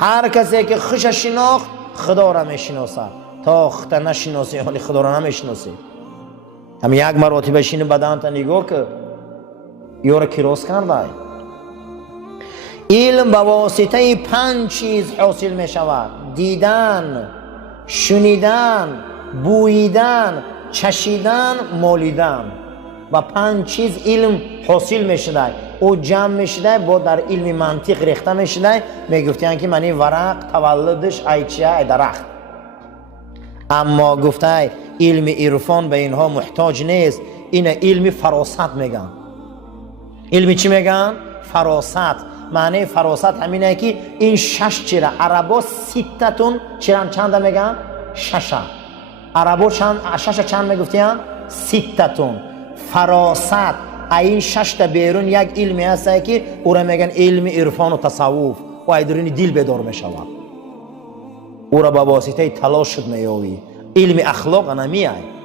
هر کسی که خوش شناخت خدا را میشناسه، تا خود نشناسی حالی خدا را نمیشناسی. هم یک مرتبه شین بدن تا نگاه که یورا کیروس کرده. علم به واسطه 5 چیز حاصل می شود: دیدن، شنیدن، بوییدن، چشیدن، مالیدن. و 5 چیز علم حاصل می شده. او جمع می شده، با در علم منطق ریخته می شده. می گفتن که منی ورق تولدش ایچیه درخت. اما گفته علم عرفان به اینها محتاج نیست. این علم فراست میگن. علم چی میگن؟ فراست. معنی فراست همینه که این 6 چیره عربا 6 چیران چند میگن؟ 6. عربا چند 6 چند میگفتین؟ 6. فراست این 6 تا بیرون یک علمی هست که او را میگن علم عرفان و تصوف و ایدرین دل بیدار میشود. او را با واسطه تلاش شد میاوی. علم اخلاق نمیای.